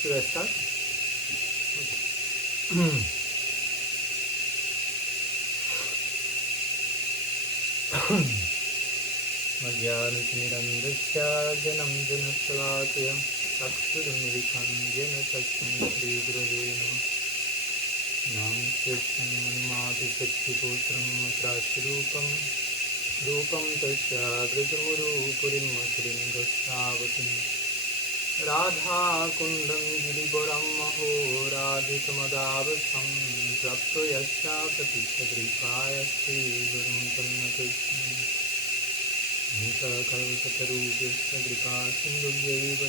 Should I start? Madhyanitirandasya janam janasvalakaya Aksuramirikanjana tasmai Shri Gurave Namah Nam Manmati Satyaputram Matrashrupam Rupam Tasya Vrajamuru Purim Makringasavatim Radha Kundam Giripuram Maho Radhikamadavasam Prapto Yasya Pratishtadripaya Sri Gurum Tannakrishna Nitakalpatarubhyasya Gripa Sindhuvyaiva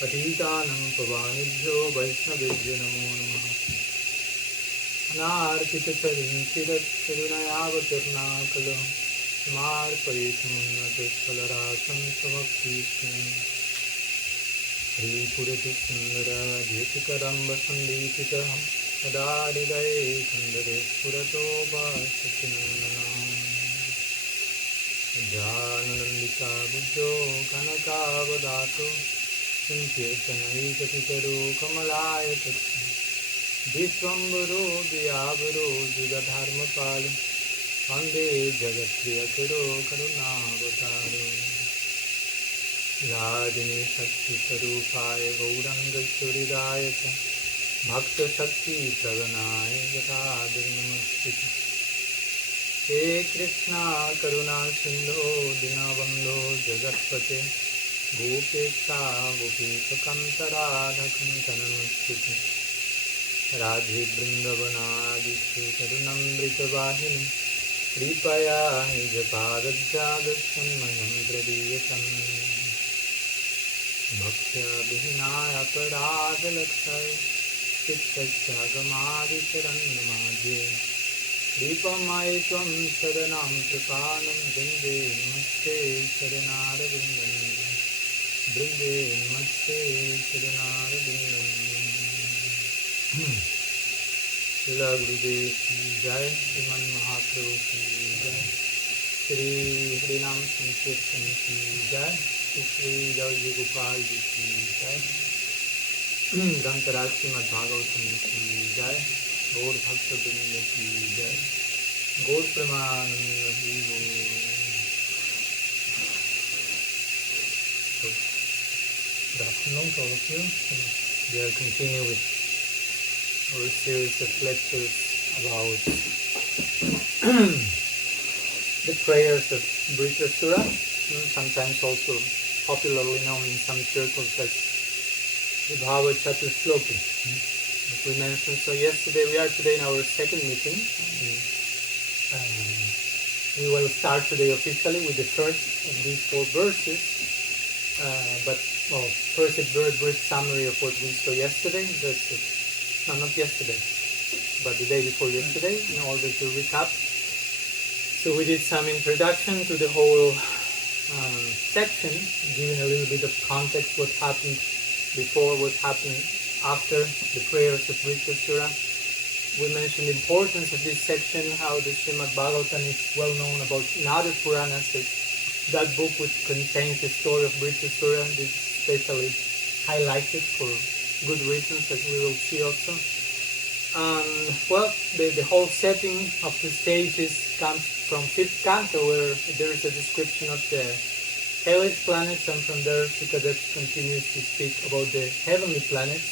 Patitanam Pavanibhyo Vaishnavibhyo Namo Namaha Anarpita Charinchirat Charunayavatirnakalam Samarpayesamunnata Salarasam Samaptishnam Sri Purati Sundara Dhyatikaramba Sandipita Adaridaye Kandare Purato Bhasatinandana Jananandika Bhujjo Kanakavadato Sankirtanaikatitaru Kamalaya Tatsi Vishwambaro Diyavaro Jigadharmapalo Vande Jagatriyakaro Karunavatararo Radhini Shakti Sarupaya Gauranga Suridaya Bhakta Shakti Praganaya Gatadari Namaskiti He Krishna Karuna Sindho Dinabandho Jagatpate Gopesha Gopika Kantara Dhakantan Namaskiti Radhe Vrindavanadi Shri Karunamrita Vahini Kripaya Nijapadajjadasyan Mayam Pradiyatan Bhaktya Vihinaya Paradalakshay Chittashya Gamadi Charannamadye Kripamai Tvam Sadanam Tripanam Brinde Namaste Charanarabindam Brinde Namaste Charanarabindam Srila Gurudev Ki Jai, Sriman Mahaprabhu Ki Jai, Shri Harinam Sankirtan Ki Jai, Shri Dauji Gopal Ji Ki Jai, Grantaraj Srimad Bhagavatam Ki Jai, Gaur Bhakta Vrinda Ki Jai, Gaur Pramananda Vivo. So, good afternoon to all of you. We are continuing with our series of lectures about the prayers of Vritrasura, sometimes also popularly known in some circles as the Bhava-catuh-sloki, as we mentioned. So yesterday, we are today in our second meeting. We will start today officially with the first of these 4 verses, but first a very brief summary of what we saw yesterday. No, not yesterday, but the day before yesterday, in order to recap. So we did some introduction to the whole section, giving a little bit of context, what happened before, what happened after the prayers of Vritrasura. We mentioned the importance of this section, how the Srimad Bhagavatam is well known about in other Puranas. That book which contains the story of Vritrasura is especially highlighted for good reasons, as we will see also. Well, the whole setting of the stages comes from 5th canto, where there is a description of the hellish planets, and from there Sukadev continues to speak about the heavenly planets,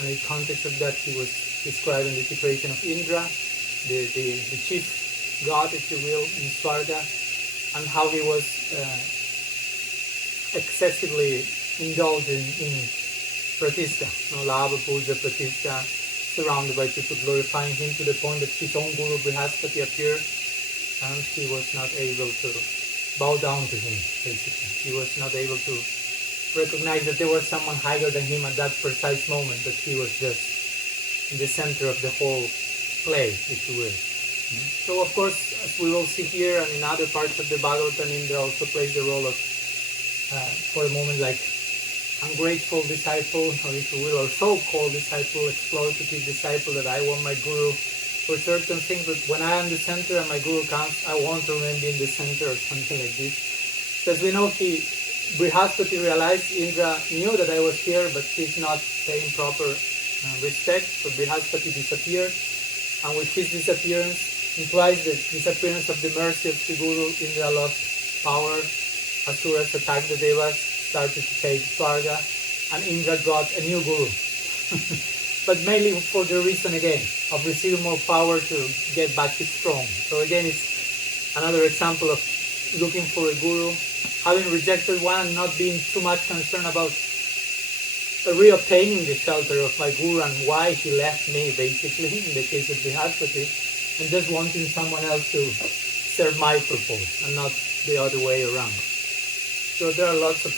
and in context of that he was describing the situation of Indra, the chief god, if you will, in Svarga, and how he was excessively indulged in Pratishta, Lava, Puja, Pratishta, surrounded by people glorifying him to the point that his own Guru Brihaspati appeared and he was not able to bow down to him, basically. He was not able to recognize that there was someone higher than him at that precise moment, that he was just in the center of the whole play, if you will. So, of course, as we will see here and in other parts of the Bhagavatam, Indra also plays the role of, for a moment, like ungrateful disciple, or if you will, or so-called disciple, exploitative disciple, that I want my Guru for certain things, but when I am the center and my Guru comes, I want to remain in the center, or something like this. Because we know he Brihaspati realized Indra knew that I was here, but he's not paying proper respect, so Brihaspati disappeared, and with his disappearance implies the disappearance of the mercy of Sri Guru. Indra lost power, Asuras attacked the Devas, started to take Svarga, and Indra got a new Guru. But mainly for the reason again of receiving more power to get back his throne. So again, it's another example of looking for a Guru, having rejected one, not being too much concerned about reobtaining the shelter of my Guru and why he left me, basically, in the case of Brihaspati, and just wanting someone else to serve my purpose and not the other way around. So there are lots of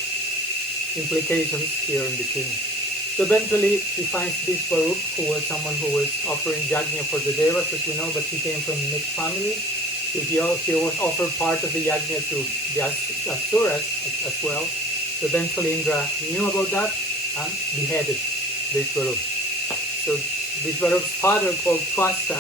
implications here in the king. So eventually he finds Vishwarup, who was someone who was offering yajna for the Devas, as we know, but he came from a mixed family. So he was offered part of the yajna to the Asuras as well. So eventually Indra knew about that and beheaded Vishwarup. So Vishwarup's father, called Twasta,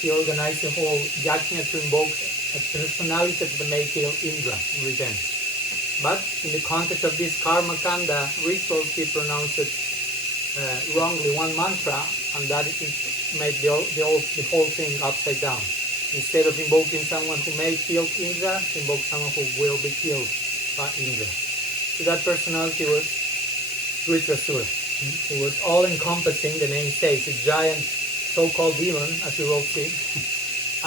he organized a whole yajna to invoke a personality that may kill Indra in revenge. But in the context of this karma kanda ritual, he pronounced it wrongly one mantra, and that made the whole thing upside down. Instead of invoking someone who may kill Indra, invoke someone who will be killed by Indra. So that personality was Vritrasura, who was all-encompassing, the name says, a giant so-called demon, as we will see.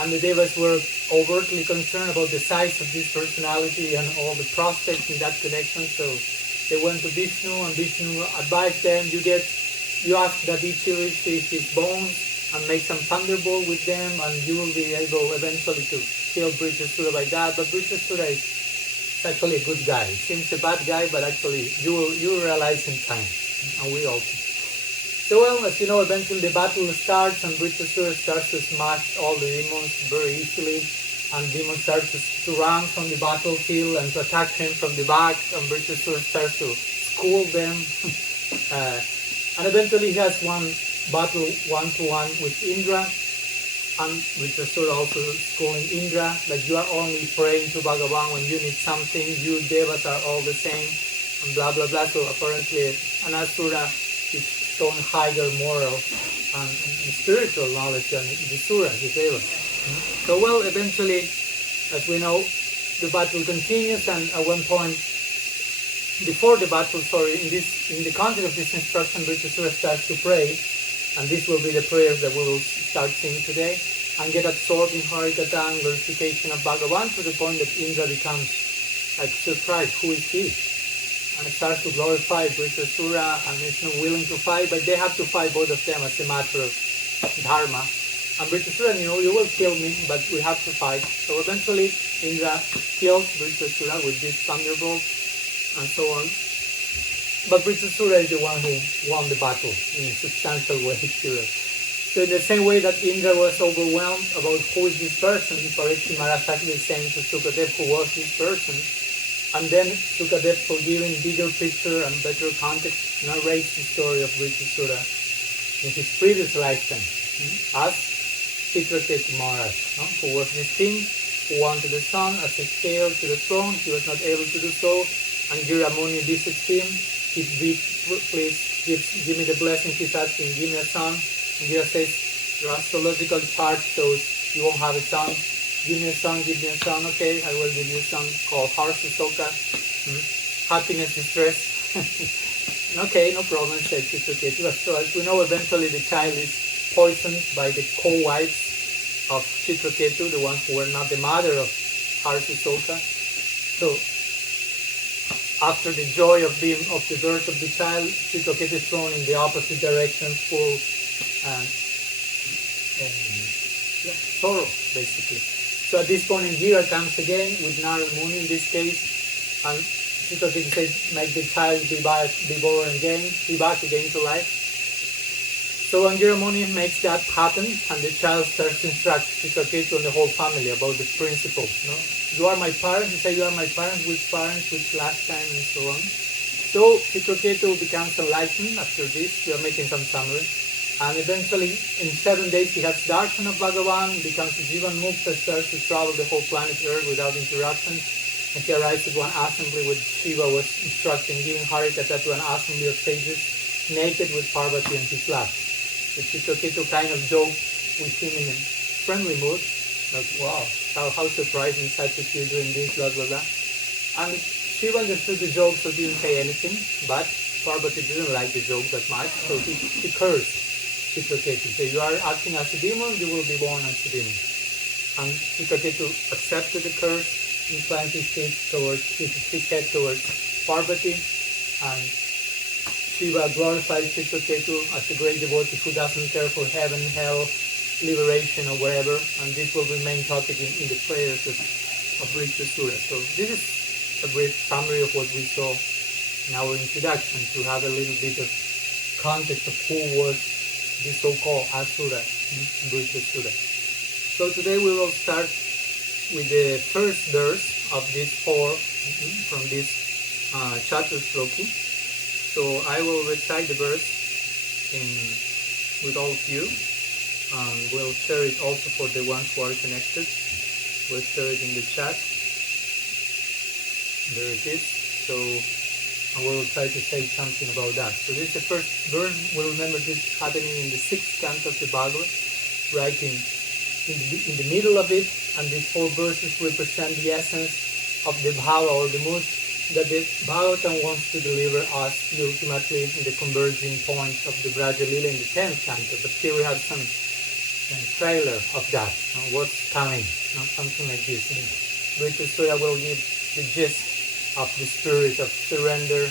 And the Devas were overtly concerned about the size of this personality and all the prospects in that connection, so they went to Vishnu, and Vishnu advised them, you ask that Aditi receive his bones and make some thunderbolt with them, and you will be able eventually to kill Vritrasura by that. But Vritrasura is actually a good guy. He seems a bad guy, but actually you will realize in time, and we also. So well, as you know, eventually the battle starts, and Vritrasura starts to smash all the demons very easily, and demons start to run from the battlefield and to attack him from the back, and Vritrasura starts to school them. And eventually he has one battle one-to-one with Indra, and Vritrasura also schooling Indra that you are only praying to Bhagavan when you need something, you Devas are all the same, and blah blah blah. So apparently an Asura is shown higher moral and spiritual knowledge than the Sura, the Devas. So well, eventually, as we know, the battle continues, and at one point, before the battle, in the context of this instruction, Vritrasura starts to pray, and this will be the prayers that we will start seeing today, and get absorbed in Harikatha, glorification of Bhagavan, to the point that Indra becomes like surprised, who is he? And starts to glorify Vritrasura, and is not willing to fight, but they have to fight, both of them, as a matter of dharma. And Vritrasura, you will kill me, but we have to fight. So eventually Indra kills Vritrasura with this thunderbolt, and so on. But Vritrasura is the one who won the battle in a substantial way, sure. So in the same way that Indra was overwhelmed about who is this person, Parikshit Maharaj is saying to Sukadev who was this person, and then Sukadev, for giving bigger picture and better context, narrates the story of Vritrasura in his previous lifetime as Vritrasura Maharaj, who was this king who wanted a son as a heir to the throne. He was not able to do so, and Gira Muni visits him. Please give me the blessing. He's asking, give me a son. And Gira says, your astrological chart shows you won't have a son. Give me a son, give me a son. Okay, I will give you a son called Harsasoka. Happiness is stress. Okay, no problem, said Chitraketu. So as we know, eventually the child is poisoned by the co-wives of Chitraketu, the ones who were not the mother of Harsasoka. So after the joy of the birth of the child, Chitraketu is thrown in the opposite direction, full sorrow, basically. So at this point, Gira comes again with Narad Muni in this case, and Chitraketu says, make the child be born again, be back again to life. So Angira Muni makes that happen, and the child starts to instruct Chitraketu and the whole family about the principles. You are my parents. You say you are my parents. Which parents? Which last time? And so on. So Chitraketu becomes enlightened after this. We are making some summary. And eventually, in 7 days, he has darshan of Bhagavan, becomes Jivan Mukta, starts to travel the whole planet Earth without interruption. And he arrived at one assembly with Shiva was instructing, giving Harikatha to an assembly of sages, naked with Parvati in his lap. So Chitraketu kind of joked with him in a friendly mood, like, wow, how surprising such a kid doing this, blah, blah, blah. And Shiva understood the joke, so didn't say anything, but Parvati didn't like the joke that much, so he cursed Chitraketu. So you are acting as a demon, you will be born as a demon. And Chitraketu accepted the curse, inclined his head towards Parvati, and Shiva glorified Chitraketu as a great devotee who doesn't care for heaven, hell, liberation, or whatever, and this will be main topic in the prayers of Vritrasura. So this is a brief summary of what we saw in our introduction, to have a little bit of context of who was this so-called Asura, Vritrasura. So today we will start with the first verse of this four, from this Bhava-catuh-sloki. So I will recite the verse with all of you. We'll share it also for the ones who are connected. We'll share it in the chat. There it is. So I will try to say something about that. So this is the first verse. We'll remember this happening in the 6th canto of the Bhagavad, right in the middle of it, and these four verses represent the essence of the Bhava, or the mood that the Bhagavatam wants to deliver us ultimately in the converging point of the Braja Lila in the 10th canto. But here we have some trailer of that, what's coming, something like this. And Vritrasura will give the gist of the spirit of surrender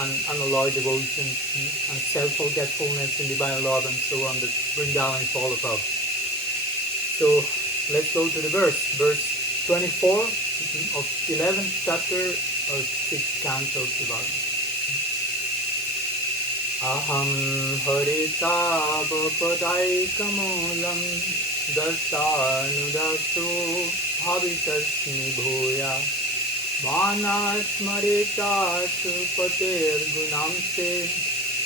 and unalloyed devotion and self-forgetfulness and divine love and so on that Vrindavan is all about. So let's go to the verse 24 of 11th chapter of 6th canto of the Bhagavad. Aham haritavapadaikamulam dasanudasu bhavitasmi bhuya manasmaritasu pater gunamse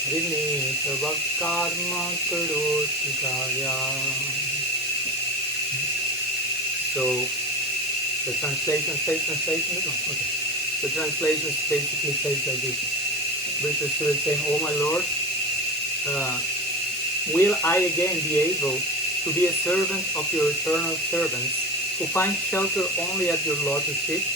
rinitavakkarma karoti gaya. So the translation says, no, okay. The translation basically says like this. Vritrasura is saying, "Oh my Lord, will I again be able to be a servant of your eternal servants who find shelter only at your lotus feet?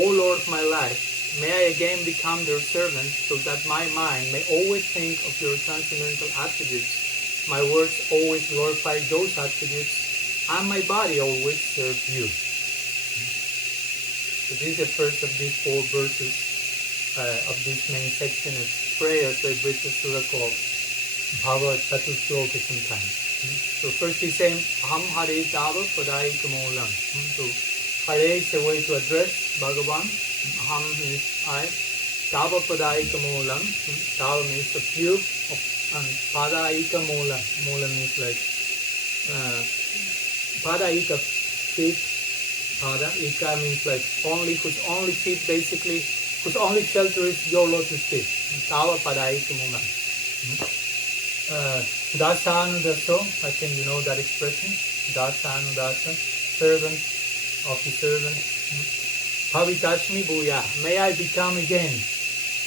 O Lord of my life, may I again become their servant so that my mind may always think of your transcendental attributes, my words always glorify those attributes, and my body always serve you." So this is the first of these four verses of this main section of prayers by Vritrasura called Bhava-catuh-sloki sometimes. So first he's saying, Aham haritavapadaikamulam. So Hare is a way to address Bhagavan. Aham means I. Tavapadaikamulam. Tava means of you. And Padaikamulam. Mula means like Padaika, feet. Pada, Ika means like only, whose only feet basically, whose only shelter is your lotus feet. Tava Padaikamulam. Dasanudaso, I think you know that expression. Dasanudasa, servant of the servant. Bhavitashmi bhuya, may I become again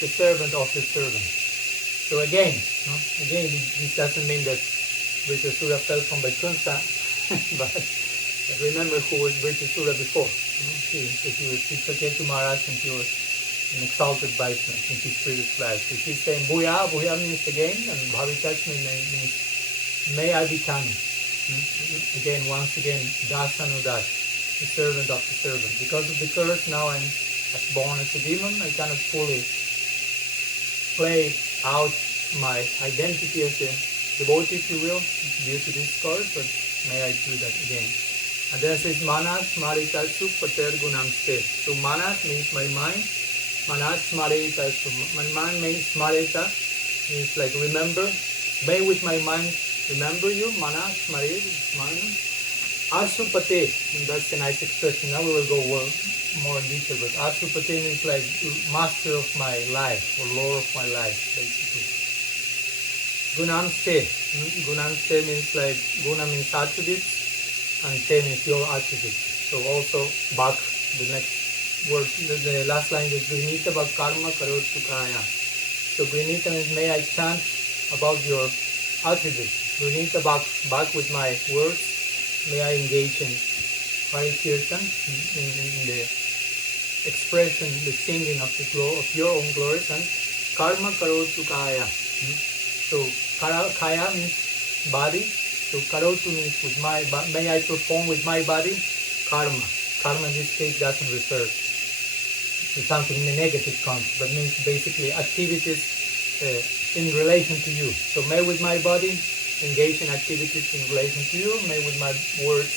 the servant of the servant. So again, this doesn't mean that Vritrasura fell from Vaikuntha, but remember who was Vritrasura before. He was Chitraketu Maharaj, and he was an exalted Vaishnava in his previous life. So he's saying bhuya, bhuya means again, and Bhavitashmi means may I become. Again, once again, dasanudas, the servant of the servant. Because of the curse, now I'm born as a demon. I cannot fully play out my identity as a devotee, if you will, due to this curse, but may I do that again. And then it says, Manas Maritasu Pater Gunamste. So Manas means my mind. Manas Maritasu. My mind means Marita, means like remember. May with my mind remember you. Manas Marita. Asupate, that's a nice expression. Now we will go more in detail, but Asupate means like master of my life, or lord of my life, basically. Gunamste. Gunamste means like, guna means attributes, and te means your attributes. So also back, the next word, the last line is Grinita bhak karma karotu kaya. So Grinita means may I chant about your attributes. Grinita bhak with my words, may I engage in Hari Kirtan, in the expression, the singing of your own glories, and karma karotu kaya. So kaya means body. So karotu means with my, may I perform with my body karma. Karma in this case doesn't refer to something in a negative context, but means basically activities in relation to you. So may with my body engage in activities in relation to you. May with my words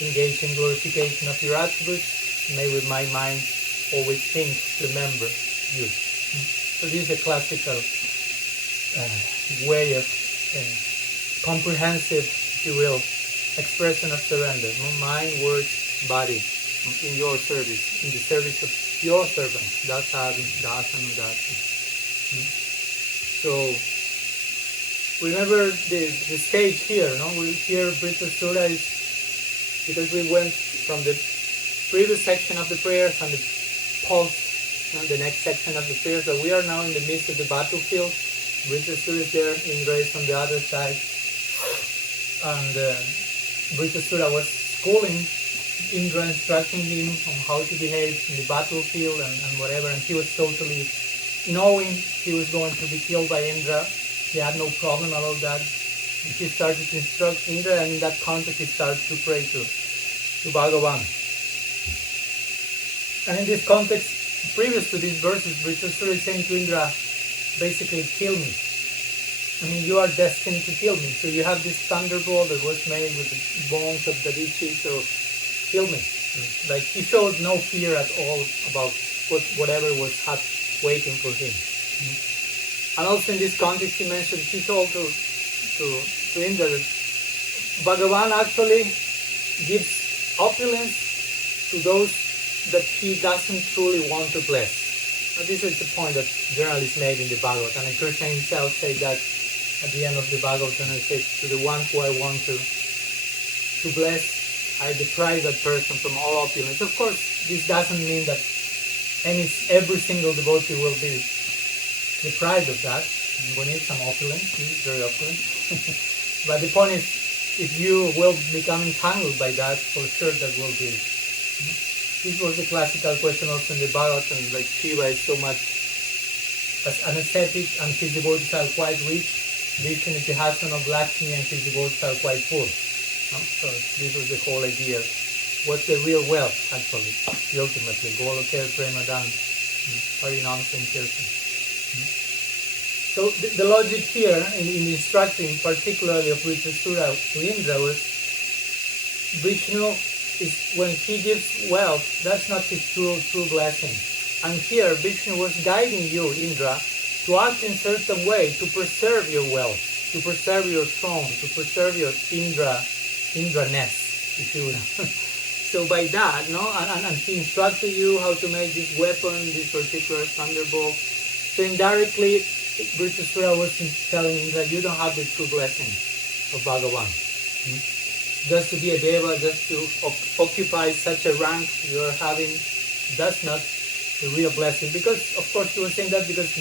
engage in glorification of your attributes. May with my mind always think, remember you. So this is a classical way of comprehensive, if you will, expression of surrender. Mind, words, body, in your service, in the service of your servants. Dasanudasi. So remember the stage here, no? Here Vritrasura is, because we went from the previous section of the prayers and the the next section of the prayers, but we are now in the midst of the battlefield. Vritrasura is there, Indra is on the other side, and Vritrasura was schooling Indra, instructing him on how to behave in the battlefield and whatever, and he was totally knowing he was going to be killed by Indra. He had no problem about that. He started to instruct Indra, and in that context he started to pray to Bhagavan. And in this context, previous to these verses, Vritrasura is saying to Indra, basically, kill me. I mean, you are destined to kill me. So you have this thunderbolt that was made with the bones of Dadichi, so kill me. Like, he showed no fear at all about whatever was waiting for him. And also in this context, he told to Indra that Bhagavan actually gives opulence to those that he doesn't truly want to bless. And this is the point that generally is made in the Bhagavatam. And Krishna himself said that at the end of the Bhagavatam, he said, to the one who I want to bless, I deprive that person from all opulence. Of course, this doesn't mean that every single devotee will be deprived of that. We need some opulence, he's very opulent. But the point is, if you will become entangled by that, for sure that will be. This was the classical question also in the Bhagavatam, like Shiva is so much as an ascetic and his devotees are quite rich. Vishnu is the husband of Lakshmi and his devotees are quite poor. So this was the whole idea. What's the real wealth, actually, ultimately? Goloker, Premadan, Harinam Sankirtan. So the logic here in instructing, particularly of Vritrasura to Indra, was Vishnu is when he gives wealth, that's not his true blessing. And here Vishnu was guiding you, Indra, to act in certain way to preserve your wealth, to preserve your throne, to preserve your Indra-ness, if you will. So by that, no, and he instructed you how to make this weapon, this particular thunderbolt. So indirectly, Vritrasura was telling Indra, you don't have the true blessing of Bhagavan. Just to be a deva, just to occupy such a rank you are having, that's not the real blessing. Because, of course, he was saying that because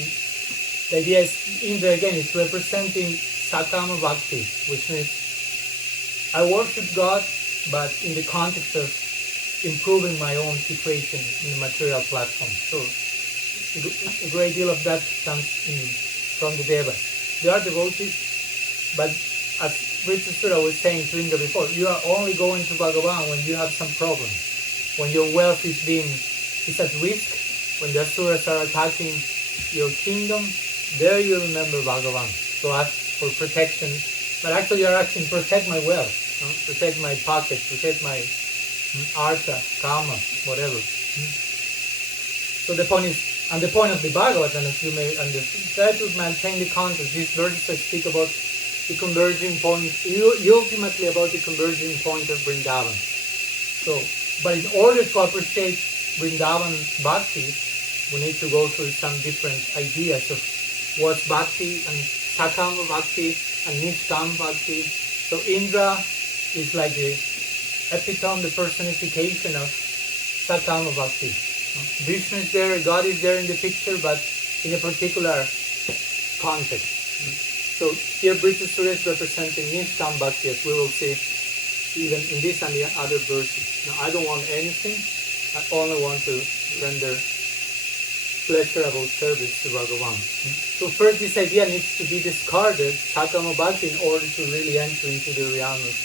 the idea is, Indra again is representing Sakama Bhakti, which means I worship God, but in the context of improving my own situation in the material platform. So, a great deal of that comes from the devas. They are devotees, but as Vritrasura was saying to Indra before, you are only going to Bhagavan when you have some problems. When your wealth is at risk, when the asuras are attacking your kingdom, there you remember Bhagavan. So ask for protection. But actually you are asking, protect my wealth, protect my pockets, protect my artha, kama, whatever. So the point is, and the point of the Bhagavatam, as you may understand, try to maintain the context. These verses speak about the converging point, ultimately about the converging point of Vrindavan. So, but in order to appreciate Vrindavan's bhakti, we need to go through some different ideas of what's bhakti and sakama bhakti and nishkam bhakti. So Indra is like the epitome, the personification of sakama bhakti. Vishnu is there, God is there in the picture, but in a particular context. So here Vritrasura is representing Nishkam Bhakti, as we will see even in this and the other verses. Now, I don't want anything, I only want to render pleasurable service to Bhagavan. So first this idea needs to be discarded, Sakama Bhakti, in order to really enter into the realm of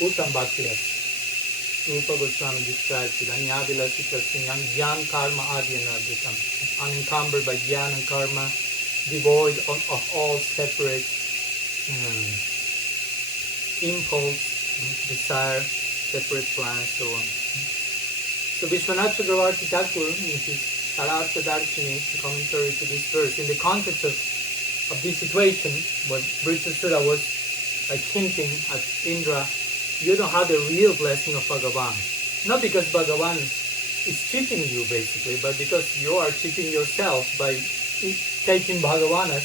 Uttam Bhakti, as Rupa Goswami describes it, Anyavilasita Sinyam Jnana Karma Adyanadritam, unencumbered by Jnana and Karma, devoid of all separate impulse, desire, separate plans, so on. So Vishwanath Chakravarti Thakur, in his Sarartha Darshini, commentary to this verse, in the context of this situation, what Vritrasura was like hinting at Indra, you don't have the real blessing of Bhagavan. Not because Bhagavan is cheating you basically, but because you are cheating yourself by taking Bhagavan as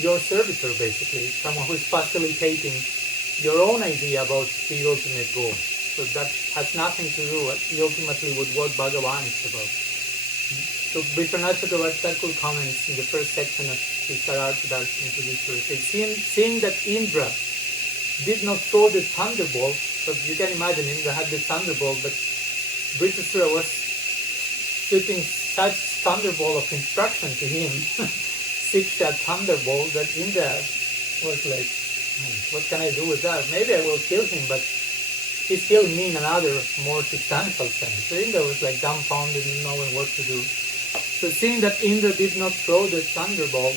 your servitor basically, someone who is facilitating your own idea about the ultimate goal. So that has nothing to do ultimately with what Bhagavan is about. So Vishwanath Chakravarti Thakur comments in the first section of his Sarartha Darshini to this verse, seeing that Indra did not throw the thunderbolt, because you can imagine Indra had the thunderbolt, but Vritrasura was shooting such thunderbolt of instruction to him, Siksha thunderbolt, that Indra was like, what can I do with that? Maybe I will kill him, but he's killing me in another more substantial sense. So Indra was like dumbfounded and knowing what to do. So seeing that Indra did not throw the thunderbolt,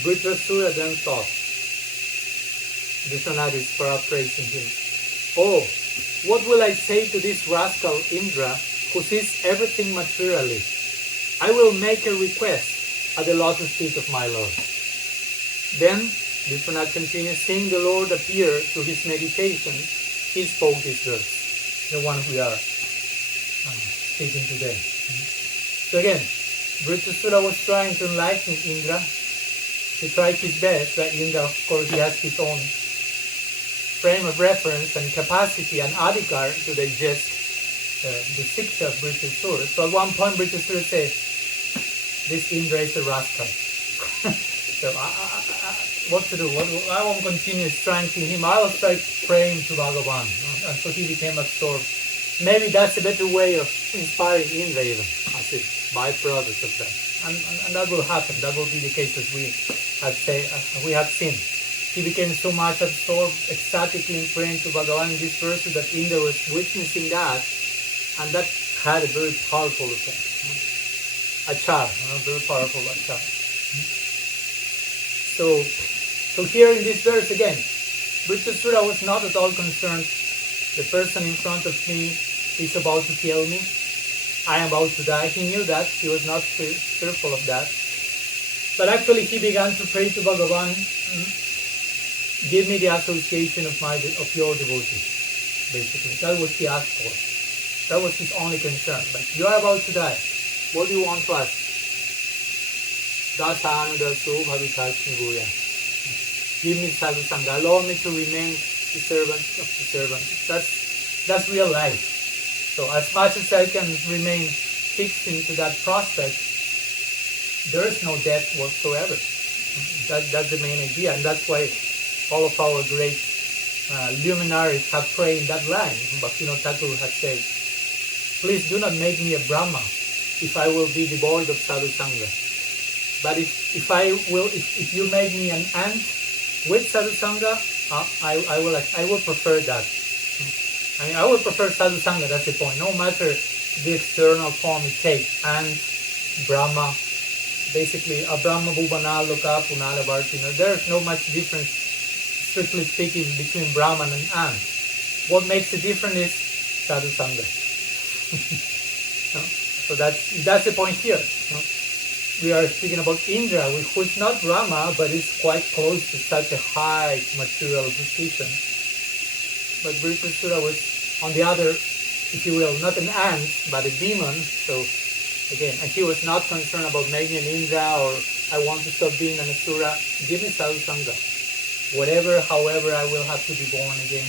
Vritrasura then thought, Vishwanath is paraphrasing him, oh, what will I say to this rascal Indra who sees everything materially? I will make a request at the lotus feet of my Lord. Then, Vishwanath continues, seeing the Lord appear through his meditation, he spoke this verse, the one we are speaking today. So again, Vritrasura was trying to enlighten Indra. He tried his best, but Indra, of course, he has his own frame of reference and capacity and adhikar to digest the siksha of Vritrasura. So at one point Vritrasura says, this Indra is a rascal. So what to do? I won't continue strengthening him. I will start praying to Bhagavan. And so he became absorbed. Maybe that's a better way of inspiring Indra even, as a byproduct of that. And that will happen. That will be the case as we have seen. He became so much absorbed ecstatically in praying to Bhagavan in this verse that Indra was witnessing that, and that had a very powerful effect. Achar, very powerful achar. So here in this verse again, Vritrasura was not at all concerned. The person in front of me is about to kill me. I am about to die. He knew that. He was not fearful of that. But actually he began to pray to Bhagavan, give me the association of your devotees, basically. That was he asked for. That was his only concern. But you are about to die. What do you want to ask? Dasanudasu bhavikasnivuya. Give me sadhu sangha. Allow me to remain the servant of the servant. That's real life. So as much as I can remain fixed into that prospect, there is no death whatsoever. That's the main idea, and that's why all of our great luminaries have prayed in that line. Bhaktivinoda Thakur has said, please do not make me a Brahma if I will be devoid of sadhu sangha. But if you make me an ant with sadhu sangha, I will prefer that. I will prefer sadhu sangha. That's the point. No matter the external form it takes, ant, Brahma, basically a Brahma Bhuvana Loka Punala Vartina. There's no much difference, strictly speaking, between Brahman and ant. What makes the difference is sadhu sangha. So that's the point here. We are speaking about Indra, who is not Brahma, but is quite close to such a high material position. But Vritrasura was on the other, if you will, not an ant, but a demon. So again, and he was not concerned about making an Indra or I want to stop being an Asura. Give me sadhu sangha. Whatever, however, I will have to be born again.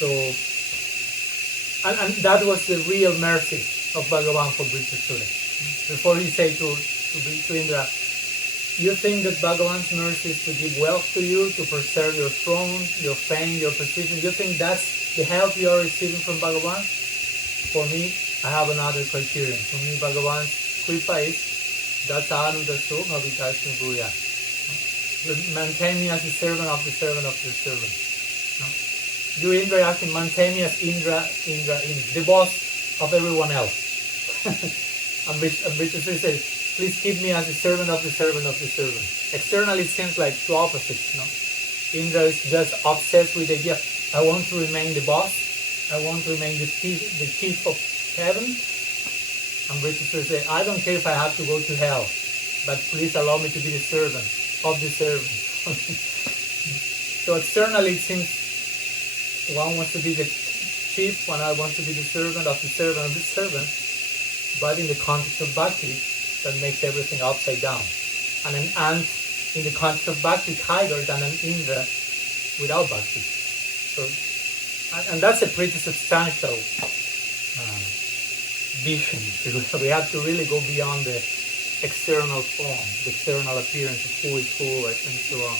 So And that was the real mercy of Bhagavan for Vritrasura. Before he said to Indra, you think that Bhagavan's mercy is to give wealth to you, to preserve your throne, your fame, your position. You think that's the help you are receiving from Bhagavan? For me, I have another criterion. For me, Bhagavan's kripa is Dasanu Daso Bhavitasmi Bhuya. Maintain me as the servant of the servant of the servant. You Indra actually maintain me as Indra, the boss of everyone else. And Vritrasura says, please keep me as the servant of the servant of the servant. Externally, it seems like two opposites. Indra is just obsessed with the idea, I want to remain the boss, I want to remain the chief of heaven. And Vritrasura says, I don't care if I have to go to hell, but please allow me to be the servant of the servant. So externally, it seems one wants to be the chief, one wants to be the servant of the servant of the servant. But in the context of bhakti, that makes everything upside down. And an ant in the context of bhakti is higher than an Indra without bhakti. So, and that's a pretty substantial vision. We have to really go beyond the external form, the external appearance of who is who, and so on.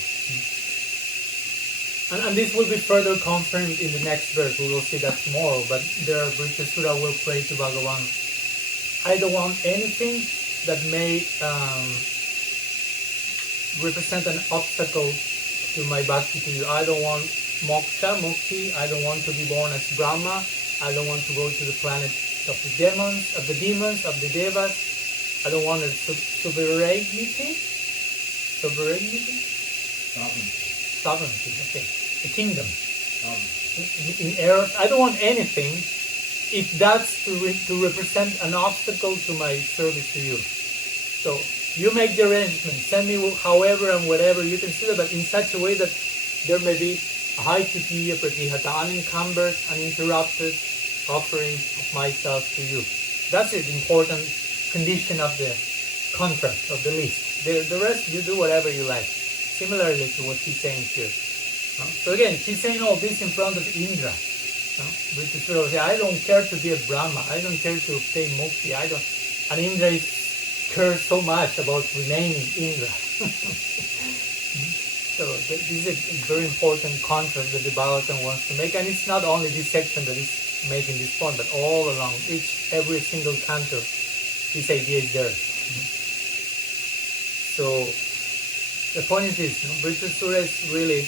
And this will be further confirmed in the next verse. We will see that tomorrow. But there, Vritrasura will pray to Bhagavan, I don't want anything that may represent an obstacle to my bhakti to you. I don't want moksha, mukti. I don't want to be born as Brahma. I don't want to go to the planet of the demons, of the devas. I don't want a sovereignty. Sovereignty, okay. A kingdom. In earth. I don't want anything if that's to represent an obstacle to my service to you. So you make the arrangement, send me however and whatever you consider, but in such a way that there may be a high tutiya pratihata, unencumbered, uninterrupted offering of myself to you. That's the important condition of the contract, of the list. The rest, you do whatever you like. Similarly to what he's saying here. So again, he's saying all this in front of Indra. Vritrasura will say, I don't care to be a Brahma, I don't care to obtain mukti, and Indra cares so much about remaining Indra. So this is a very important contrast that the Bhagavatam wants to make, and it's not only this section that is making this point, but all along, every single canto, this idea is there. So the point is this, Vritrasura is really,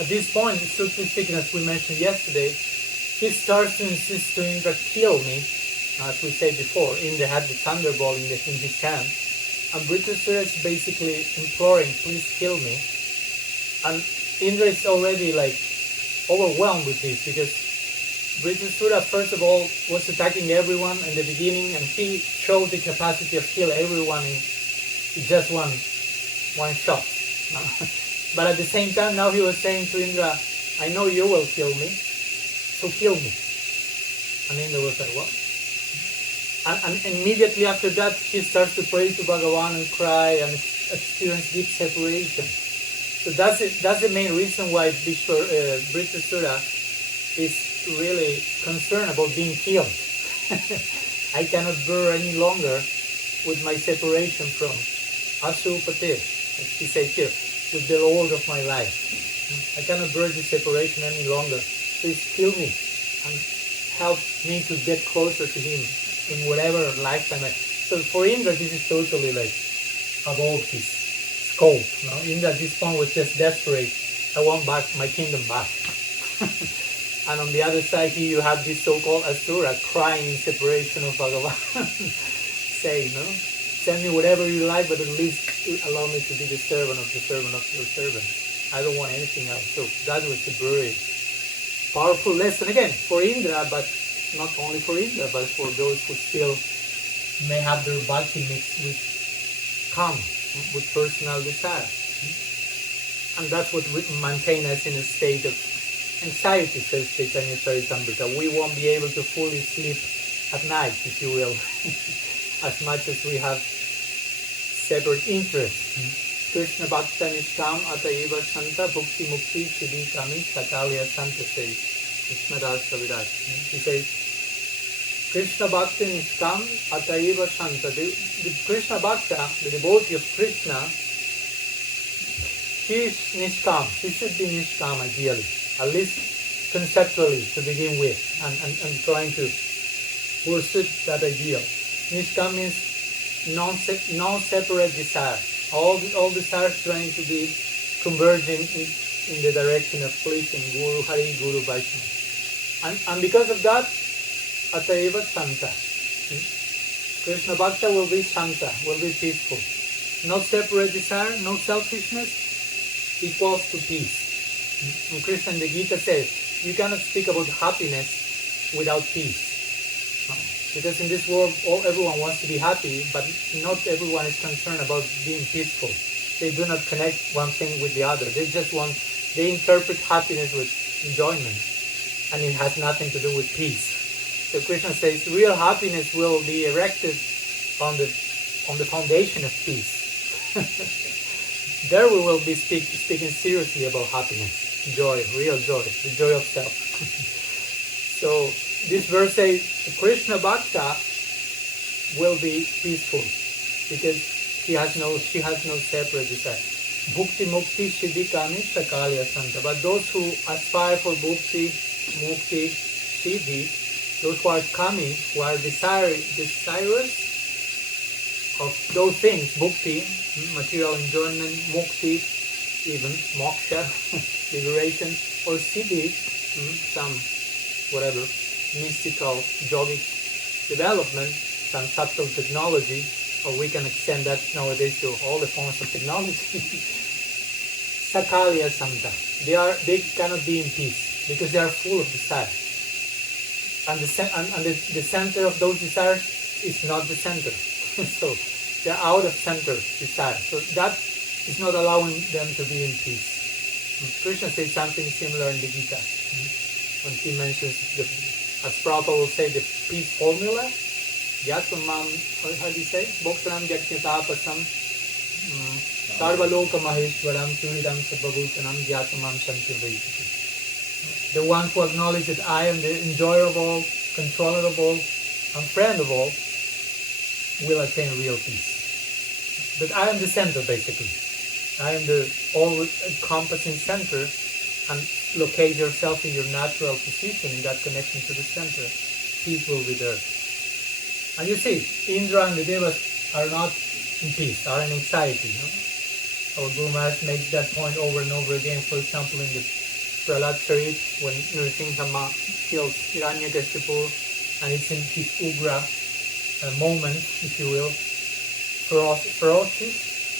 at this point, strictly speaking, as we mentioned yesterday, he starts to insist to Indra, kill me, as we said before. Indra had the thunderbolt in his hand, and Vritrasura is basically imploring, please kill me. And Indra is already overwhelmed with this, because Vritrasura, first of all, was attacking everyone in the beginning, and he showed the capacity of kill everyone in just one shot. But at the same time, now he was saying to Indra, I know you will kill me, so kill me. And Indra was like, what? And immediately after that, he starts to pray to Bhagavan and cry and experience deep separation. So that's the main reason why Vritrasura is really concerned about being killed. I cannot bear any longer with my separation from Asupati, as he says here, with the Lord of my life. I cannot bear this separation any longer. Please kill me and help me to get closer to him in whatever lifetime. So for Indra, this is totally above his scope. Indra at this point was just desperate. I want back my kingdom back. And on the other side here, you have this so-called Asura crying in separation of Bhagavan, saying, send me whatever you like, but at least allow me to be the servant of your servant. I don't want anything else. So that was a very powerful lesson, again, for Indra, but not only for Indra, but for those who still may have their bhakti mixed with calm, with personal desire. And that's what maintains us in a state of anxiety, says Chaitanya Charitamrita. We won't be able to fully sleep at night, if you will, as much as we have separate interests. Krishna Bhakta Nishtam Ataiva Santa Bhukti Mukti Siddhi Kami Sakalya Santa says Krishna Das Kaviraj. He says, Krishna Bhakti Nishkam Ataiva Shanta. The Krishna Bhakta, the devotee of Krishna, he is Nishkam. He should be Nishkam ideally, at least conceptually to begin with, and trying to pursue that ideal. Nishkam means non-separate desire. All desires trying to be converging in the direction of pleasing Guru Hari, Guru Vaishnava. And because of that, Ataiva Santa. Krishna Bhakta will be Santa, will be peaceful. No separate desire, no selfishness equals to peace. And Krishna in the Gita says, you cannot speak about happiness without peace. Because in this world, everyone wants to be happy, but not everyone is concerned about being peaceful. They do not connect one thing with the other. They interpret happiness with enjoyment, and it has nothing to do with peace. So Krishna says real happiness will be erected on the foundation of peace. There we will be speaking seriously about happiness, joy, real joy, the joy of self. So this verse says Krishna Bhakta will be peaceful because she has no separate desire. Bhukti Mukti Siddhi Kami Sakalya Santa. But those who aspire for Bhukti, Mukti, Siddhi, those who are coming, who are desirous of those things, Bhukti, material enjoyment, Mukti, even moksha, liberation, or Siddhi, some whatever, mystical, yogic development, some subtle technology, or we can extend that nowadays to all the forms of technology. Sakalya Santa. They cannot be in peace because they are full of desire. And the center of those desires is not the center. So they're out of center desire. So that is not allowing them to be in peace. Krishna says something similar in the Gita. When he mentions, as Prabhupada will say, the peace formula. Yatamam, how do you say? Bhoktanam Yakyatapasam Sarvaloka Maheshwaram Suridam Sabhagutanam Yatamam Santirvaitiki. The one who acknowledges that I am the enjoyer of all, controller of all, and friend of all, will attain real peace. That I am the center, basically. I am the all-encompassing center, and locate yourself in your natural position, in that connection to the center. Peace will be there. And you see, Indra and the Devas are not in peace, are in anxiety. Our Guru Maharaj makes that point over and over again. For example, in the Prahlad Charit, when Nrsimha kills Hiranyakashipu, and it's in his Ugra moment, if you will,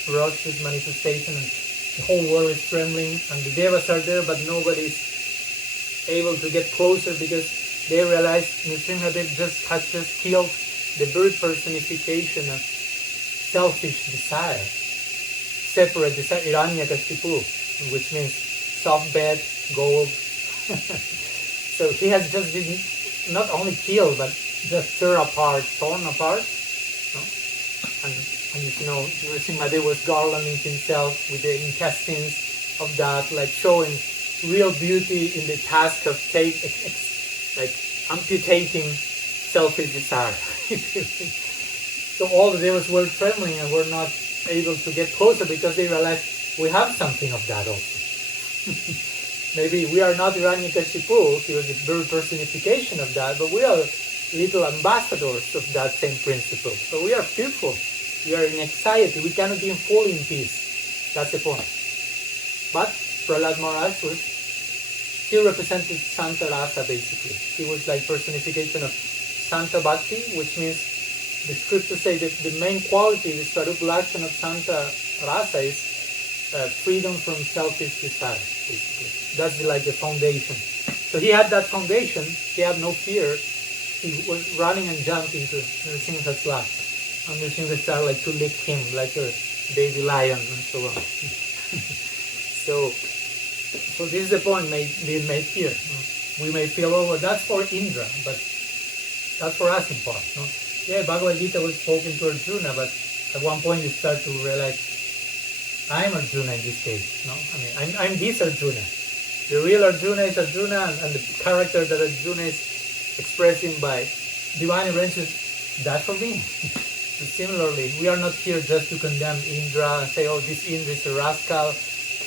ferocious manifestation, and the whole world is trembling, and the Devas are there, but nobody is able to get closer because they realize Nrsimhadev has just killed the very personification of selfish desire, separate desire, Hiranyakashipu, which means soft bed, gold. So he has just been not only killed, but just torn apart. And you know, Nrsimhadev was garlanding himself with the intestines of that, like showing real beauty in the task of amputating selfish desire. So all the devas were trembling and were not able to get closer because they realized we have something of that also. Maybe we are not Hiranyakashipu, he was the very personification of that, but we are little ambassadors of that same principle. So we are fearful, we are in anxiety, we cannot be fully in peace. That's the point. But Prahlad Maharaj he represented Santa Rasa basically. He was like personification of Santa Bhakti, which means the scriptures say that the main quality, the Swarup Lakshana of Santa Rasa is freedom from selfish desire, basically. That's like the foundation. So he had that foundation, he had no fear, he was running and jumping to Nrsimha's lap. And Nrsimha started like to lick him like a baby lion and so on. So this is the point being made here. We may feel, oh, well, that's for Indra, but that's for us in part. No? Yeah, Bhagavad Gita was spoken to Arjuna, but at one point you start to realize, I'm Arjuna in this case. No, I mean, I'm this Arjuna. The real Arjuna is Arjuna, and the character that Arjuna is expressing by divine intervention that for me. So similarly, we are not here just to condemn Indra and say, oh, this Indra is a rascal.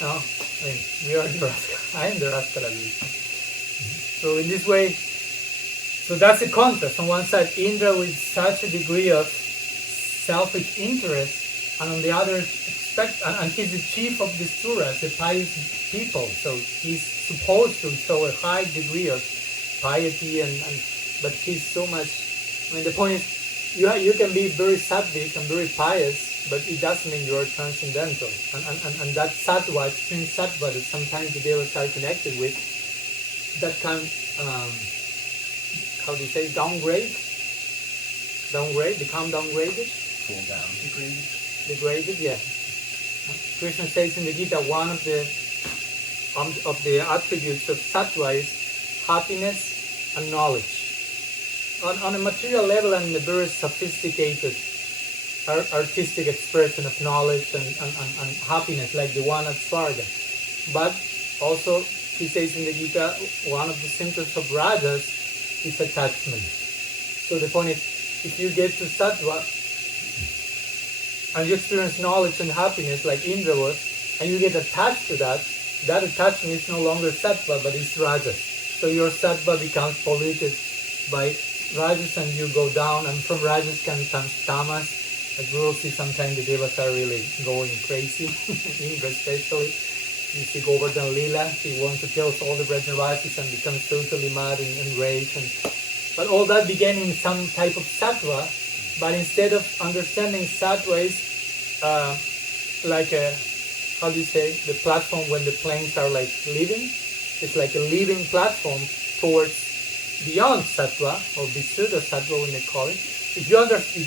No, I mean, we are the rascal. I am the rascal at least. So in this way, so that's a contrast. On one side, Indra with such a degree of selfish interest, and on the other, and he's the chief of the Suras, the pious people. So he's supposed to show a high degree of piety, but he's so much. I mean, the point is, you can be very sattvic and very pious, but it doesn't mean you are transcendental. And that sattva, extreme sattva that sometimes the devas are connected with, that can, how do you say, become downgraded? Fall down. Degraded, yeah. Krishna says in the Gita, one of the attributes of sattva is happiness and knowledge. On a material level and in a very sophisticated artistic expression of knowledge and happiness, like the one at Svarga. But also, he says in the Gita, one of the symptoms of rajas is attachment. So the point is, if you get to sattva, and you experience knowledge and happiness like Indra was, and you get attached to that, that attachment is no longer sattva, but it's rajas. So your sattva becomes polluted by rajas and you go down, and from rajas can come tamas. As we will see, sometimes the devas are really going crazy, Indra especially. You see Govardhan Lila, he wants to kill all the Vritrasura and becomes totally mad and enraged. But all that began in some type of sattva, but instead of understanding sattva is like a, how do you say, the platform when the planes are like leaving. It's like a leaving platform towards beyond sattva, or Visuddha sattva when they call it. If you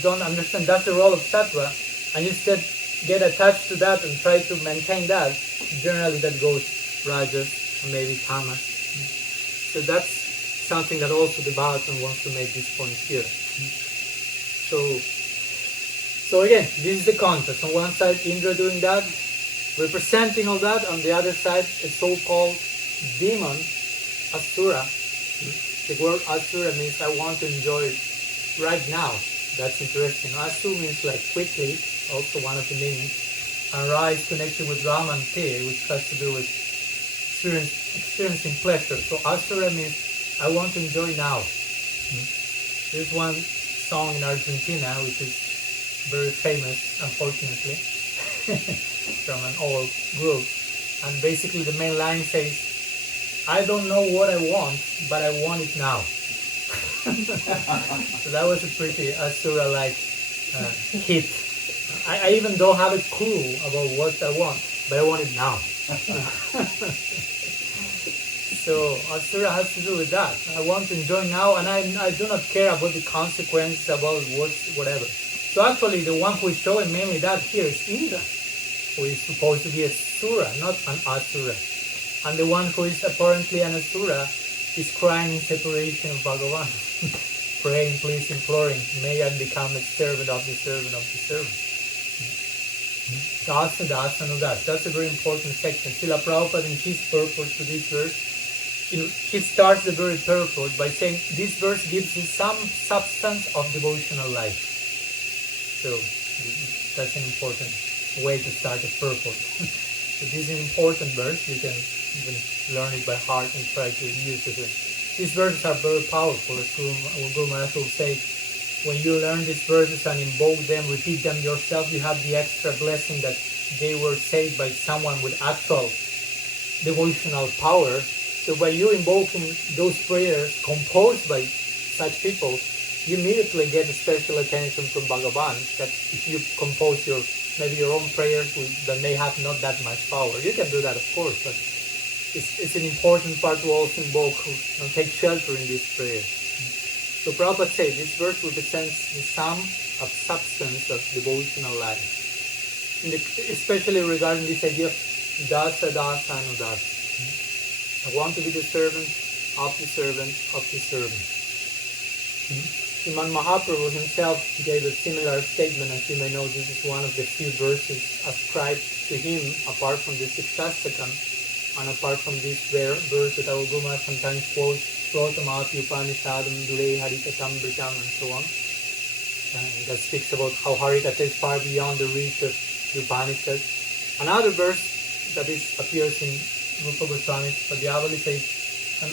don't understand that's the role of sattva, and you instead get attached to that and try to maintain that, generally that goes rajas and maybe tamas. So that's something that also the Bhagavatam wants to make this point here. So again, this is the contrast. On one side, Indra doing that, representing all that. On the other side, a so-called demon, Asura. The word Asura means I want to enjoy right now. That's interesting. Asu means like quickly, also one of the meanings. And Ra is connected with Ramante, which has to do with experiencing pleasure. So Asura means I want to enjoy now. There's one song in Argentina which is very famous, unfortunately, from an old group. And basically the main line says, I don't know what I want, but I want it now. So that was a pretty Asura-like hit. I even don't have a clue about what I want, but I want it now. So Asura has to do with that. I want to enjoy now, and I do not care about the consequences, about whatever. So actually the one who is showing mainly that here is Indra, who is supposed to be a Sura, not an Asura. And the one who is apparently an Asura is crying in separation of Bhagavan, praying, please, imploring, may I become a servant of the servant of the servant. Dasa, dasa, no das. That's a very important section. Srila Prabhupada, in his purport to this verse, he starts the very purport by saying this verse gives you some substance of devotional life. So that's an important way to start a purport. So this is an important verse. You can even learn it by heart and try to use it. These verses are very powerful. As Guru Maharaj will say, when you learn these verses and invoke them, repeat them yourself, you have the extra blessing that they were said by someone with actual devotional power. So by you invoking those prayers composed by such people, you immediately get a special attention from Bhagavan. That if you compose maybe your own prayers that may have not that much power, you can do that, of course, but it's an important part to also invoke and take shelter in these prayers. So Prabhupada said this verse represents the sum of substance of devotional life, especially regarding this idea of dasa, dasa, anudasa. I want to be the servant of the servant of the servant. Sriman Mahaprabhu himself gave a similar statement. As you may know, this is one of the few verses ascribed to him, apart from the Sikshastakam, and apart from this verse that our Guru Maharaj sometimes quotes Slotamati Upanishadam Dure Harikatam Britam, and so on. That speaks about how Harikata is far beyond the reach of the Upanishads. Another verse that appears in Rupa Goswami's Padyavali says,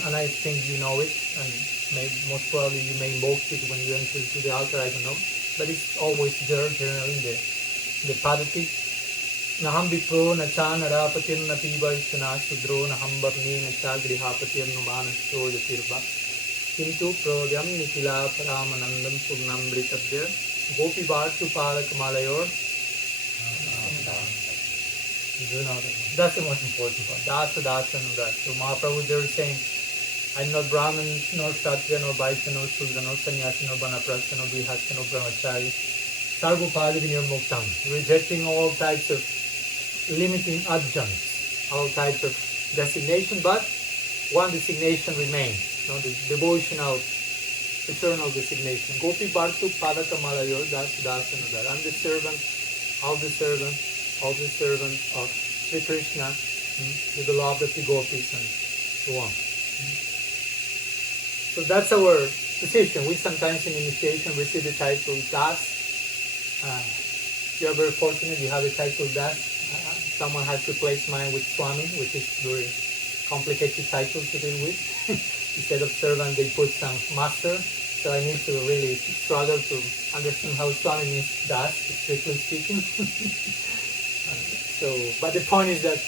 and I think you know it, and most probably you may invoke it when you enter to the altar, I don't know, but it's always there, generally in the Padati. Naham Vipro Nacha Narapatir Napiba Ishana Sudro Naham Barni Nacha Grihapatir Numana Stoja Tirba Kintu Prodhyam Nikila Paramanandam Purnam Britabdir Gopi Bhartu Palak Malayor. That's the most important part. Dasa, Dasa, and that. So Mahaprabhu there is saying, I'm not Brahmin, nor Kshatriya, nor Vaishya, nor Shudra, nor Sannyasi, nor Banaprastha, nor Grihastha, nor Brahmachari. Sarvopadi Nirmuktam, rejecting all types of limiting adjuncts, all types of designation, but one designation remains, the devotional, eternal designation. Gopi Bhartu Padaka Malayor Das Dasanadar. I'm the servant of the servant of the servant of Sri Krishna, the beloved of the gopis, and so on. So that's our position. We sometimes in initiation receive the title Das. You are very fortunate, you have the title Das. Someone has replaced mine with Swami, which is very complicated title to deal with. Instead of servant, they put some master. So I need to really struggle to understand how Swami means Das, strictly speaking. But the point is that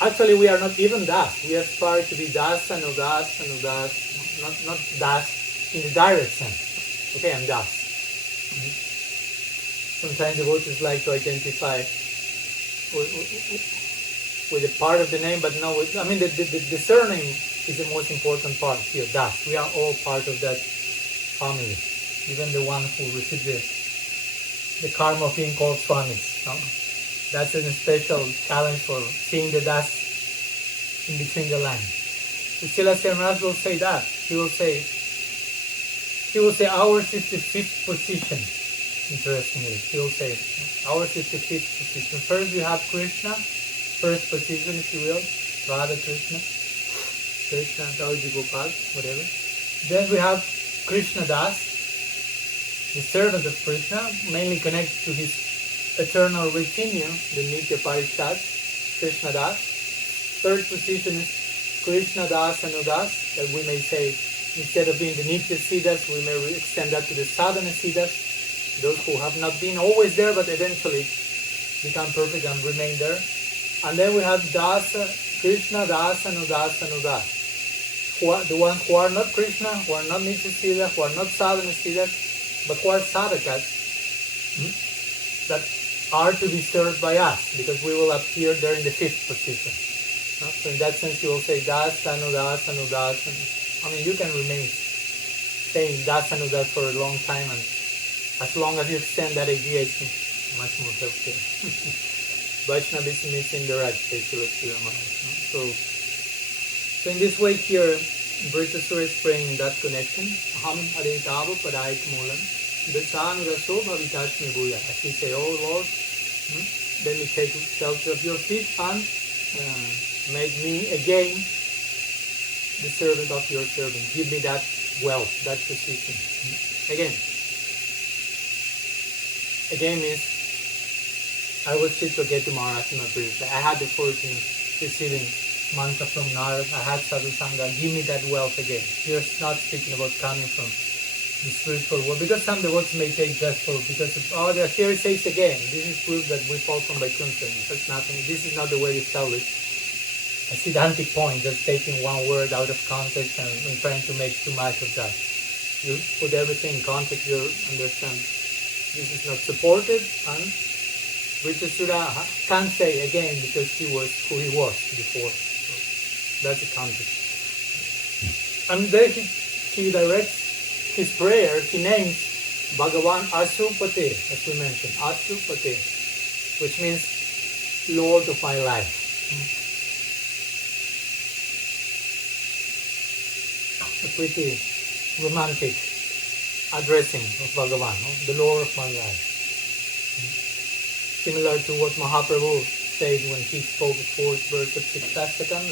actually we are not even Das. We aspire to be Das and Udas and Udas, not Das in the direct sense. Okay, I'm Das. Sometimes devotees like to identify with a part of the name, but no, the surname is the most important part here, Das. We are all part of that family, even the one who received the karma of being called Swamis. No? That's a special challenge for seeing the Das in between the lines. Srila Srimaharaj will say that. He will say, ours is the fifth position. Interestingly, he will say, ours is the fifth position. First you have Krishna, first position if you will, Radha Krishna, Dauji Gopal, whatever. Then we have Krishna Das, the servant of Krishna, mainly connected to his eternal retinue, the Nitya Parishad, Krishna Das. Third position is Krishna Das and Udas, that we may say, instead of being the Nitya Siddhas, we may extend that to the Sadhana Siddhas, those who have not been always there, but eventually become perfect and remain there. And then we have Dasa, Krishna, Dasa, and Udas, the ones who are not Krishna, who are not Nitya Siddhas, who are not Sadhana Siddhas, but who are Sadhakas, that are to be served by us, because we will appear there in the fifth position. So in that sense, you will say Das, Anudas, Anudas. You can remain saying Das, Anudas for a long time, and as long as you extend that idea, it's much more helpful. Vaishnavism is indirect, basically. So in this way here, Vritrasura is praying in that connection. Aham adetava padayat moolam. Dasanuraso bhavitashmi bhuya. As we say, oh Lord, let me take shelter of your feet and make me again the servant of your servant. Give me that wealth, that position. Again means I was Chitraketu Maharaj in my previous life. I had the fortune of receiving mantra from Narad. I had Sadhu Sangha. Give me that wealth again. You're not speaking about coming from the spiritual world, because some devotees may take that for, because here it says again, this is proof that we fall from Vaikuntha. That's nothing. This is not the way you establish a Siddhantic point, just taking one word out of context and trying to make too much of that. You put everything in context, you understand this is not supported, and Vritrasura can't say again because he was who he was before. So that's the context. And then he directs his prayer, he names Bhagavan Asupate, as we mentioned, Asupate, which means Lord of my life. A pretty romantic addressing of Bhagavan, the Lord of my life. Similar to what Mahaprabhu said when he spoke the fourth verse of Sikshastakam.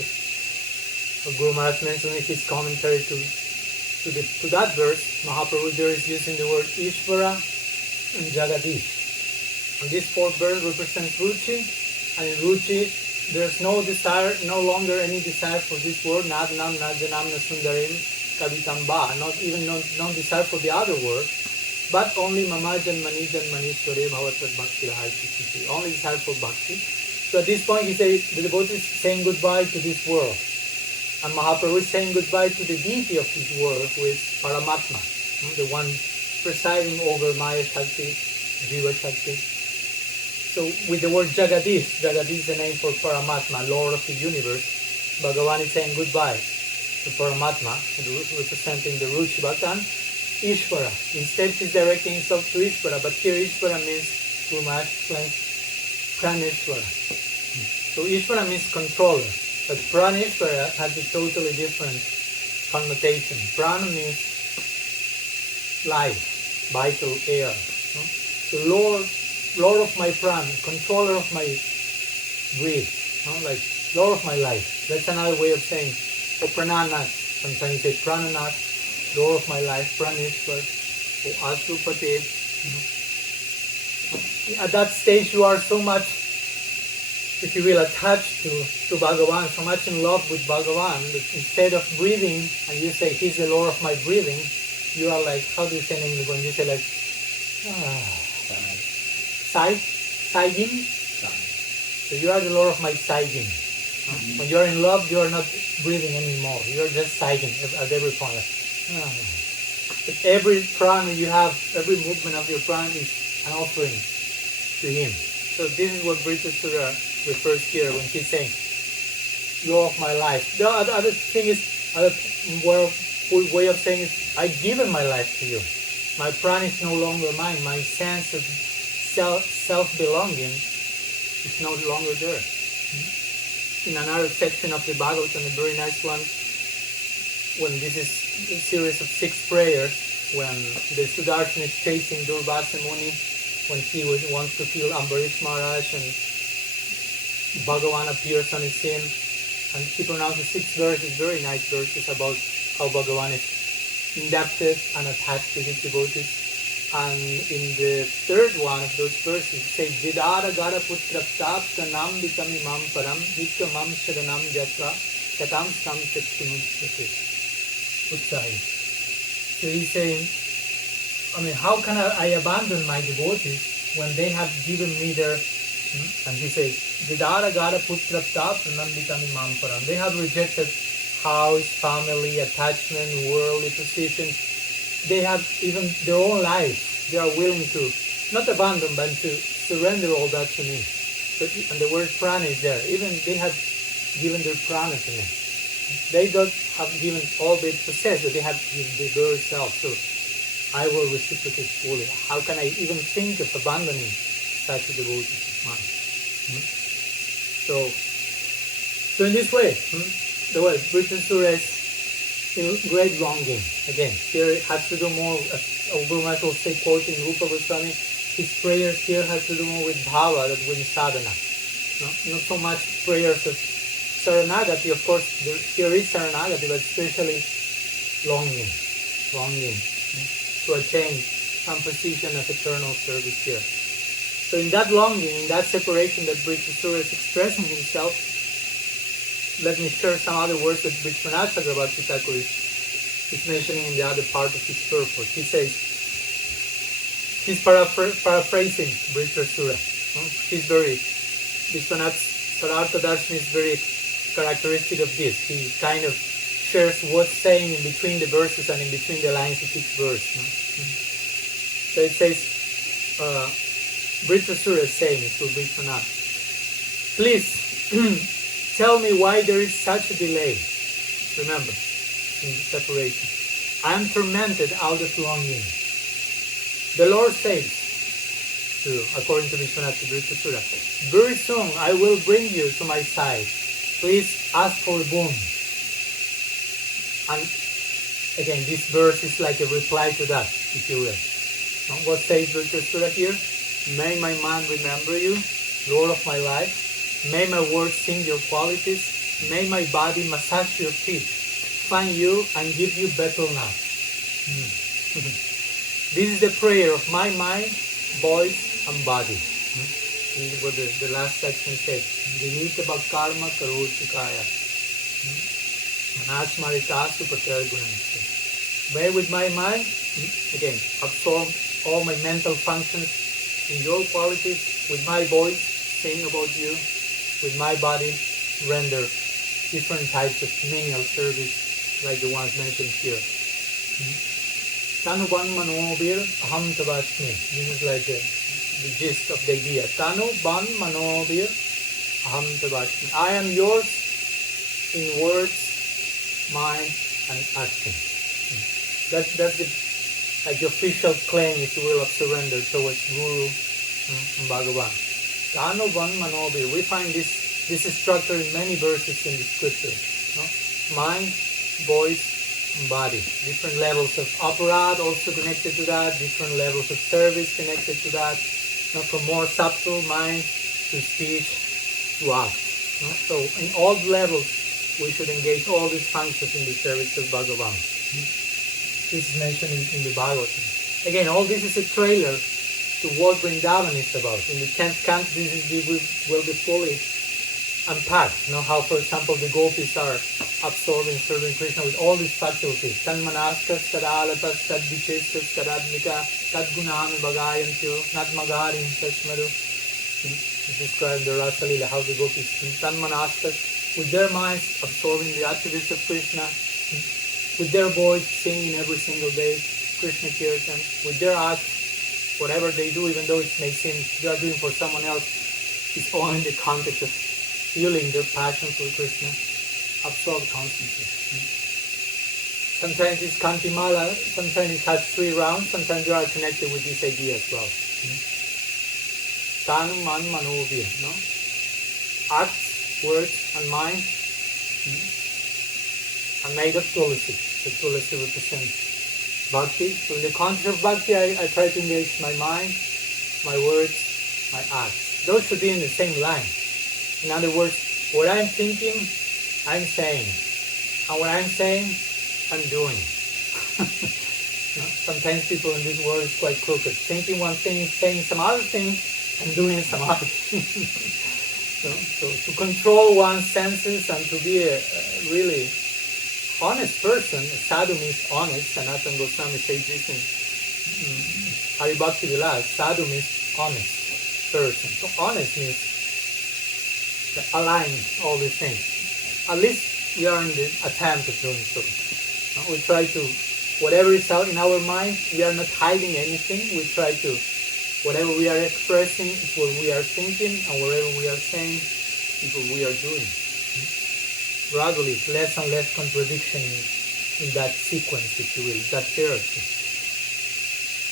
Guru Maharaj mentioned in his commentary to that verse, Mahaprabhu there is using the word Ishvara and Jagadish. And this fourth verse represents Ruchi, and in Ruchi there's no desire, no longer any desire for this word, Nadanam, Najanam, Nasundarim, Kavitamba, no desire for the other word, but only Mamajan, Manijan, Manishware, Bhavatat Bhakti, only desire for Bhakti. So at this point he says, the devotee is saying goodbye to this world. And Mahaprabhu is saying goodbye to the deity of this world, who is Paramatma, the one presiding over Maya Shakti, Jiva Shakti. So with the word Jagadish, Jagadish is the name for Paramatma, Lord of the universe. Bhagavan is saying goodbye to Paramatma, representing the Ruchi Bhaktan. Ishvara, instead he's directing himself to Ishvara, but here Ishvara means, Guru Maharaj explains, Pranishvara. So Ishvara means controller. But Pranishvara has a totally different connotation. Prana means life, vital air. No? So Lord of my prana, controller of my breath, no? Like Lord of my life. That's another way of saying, or Prananas. Sometimes you say Prananas, Lord of my life, Pranishvara, or Asupati. At that stage you are so much, if you will, attached to Bhagavan, so much in love with Bhagavan, that instead of breathing, and you say, he's the Lord of my breathing, you are like, how do you say in English when you say like, sighing? So you are the Lord of my sighing. When you are in love, you are not breathing anymore. You are just sighing at every point. But every prana you have, every movement of your prana is an offering to Him. So this is what Vritrasura refers here when he's saying, Lord of my life. The other thing is, other way of saying is, I've given my life to you. My prana is no longer mine. My sense of self-belonging is no longer there. In another section of the Bhagavatam, a very nice one, when this is a series of 6 prayers, when the Sudarshan is chasing Durvasa Muni, when he wants to kill Ambarish Maharaj, and Bhagavan appears on his scene, and he pronounces 6 verses, very nice verses, about how Bhagavan is indebted and attached to his devotees. And in the third one of those verses, it says, Vidara Gara Putra Tapta Nam Vitami Mam Param Hikka Mam Shadanam Jatra Katam Sam Tetsunum Utsahi. So he's saying, how can I abandon my devotees when they have given me their, and he says, Vidara Gara Putra Tapta Nam Vitami Mam Param. They have rejected house, family, attachment, worldly position. They have even their own life. They are willing to, not abandon, but to surrender all that to me. So, and the word prana is there. Even they have given their prana to me. They don't have given all they possess, but they have given their very self. So I will reciprocate fully. How can I even think of abandoning such a devotee of mine? So in this way, the word Vritrasura is in great longing. Again, here it has to do more, as Guru Maharaj will say, quoting Rupa Goswami, his prayers here has to do more with bhava than with sadhana. Not so much prayers of Saranagati, of course, here is Saranagati, but especially longing to attain some position of eternal service here. So in that longing, in that separation that Vritrasura is expressing himself, let me share some other words that Vishwanath Chakravarti Thakur is mentioning in the other part of his purport. He says, he's paraphrasing Vritrasura. Vishwanath's Sarartha Darshan is very characteristic of this. He kind of shares what's saying in between the verses and in between the lines of each verse. So it says, Vritrasura is saying to Vishwanath, please, tell me why there is such a delay. Remember, in the separation. I am tormented out of longing. The Lord says, according to Vishwanath Vritrasura, very soon I will bring you to my side. Please ask for a boon. And again, this verse is like a reply to that, if you will. What says Vritrasura here? May my mind remember you, Lord of my life. May my words sing your qualities. May my body massage your feet, find you and give you betel nut. This is the prayer of my mind, voice, and body. This is what the last section says. Vinita karma karoti kaya. Manas maritasu patel gunanse. May with my mind, again, absorb all my mental functions in your qualities. With my voice, sing about you. With my body, render different types of menial service like the ones mentioned here. Tanu ban manobir aham tabasmi. This is like the gist of the idea. Tanu ban manobir aham tabasmi. I am yours in words, mind, and action. That's the official claim, if you will, of surrender towards Guru and Bhagavan. Tanu ban manobir. We find this structure in many verses in the scripture. Mind, voice, and body. Different levels of aparad also connected to that, different levels of service connected to that. From more subtle mind to speech to act. So in all levels we should engage all these functions in the service of Bhagavan. This is mentioned in the Bhagavatam. Again, all this is a trailer to what Vrindavan is about. In the 10th canto, this will be fully unpacked. How, for example, the gopis are absorbing, serving Krishna with all these faculties. Tanmanaskas, tadalapas, tadvichestas, tadadmika, tadgunami bhagayantyo, natmagarim tasmadu. It's described the Rasa Lila, how the gopis, tanmanaskas, with their minds absorbing the attributes of Krishna, with their voice singing every single day Krishna Kirtan, with their acts, whatever they do, even though it may seem they are doing for someone else, it's all in the context of feeling their passion for Krishna, absorbed constantly. Sometimes it's Kantimala, sometimes it has 3 rounds, sometimes they are connected with this idea as well. Tanu man manovya, acts, words, and mind are made of tulasi. The tulasi represents bhakti. So in the context of bhakti, I try to engage my mind, my words, my acts. Those should be in the same line. In other words, what I'm thinking, I'm saying. And what I'm saying, I'm doing. Sometimes people in this world is quite crooked. Thinking one thing, saying some other thing, and doing some other thing. So to control one's senses and to be a really honest person, sadhu means honest. Sanatana Goswami says this in Haribhakti Vilas. Sadhu means honest person. So honest means align all these things. At least we are in the attempt of doing so. We try to, whatever is out in our mind, we are not hiding anything. We try to, whatever we are expressing is what we are thinking, and whatever we are saying is what we are doing. Gradually, less and less contradiction in that sequence, if you will, that hierarchy.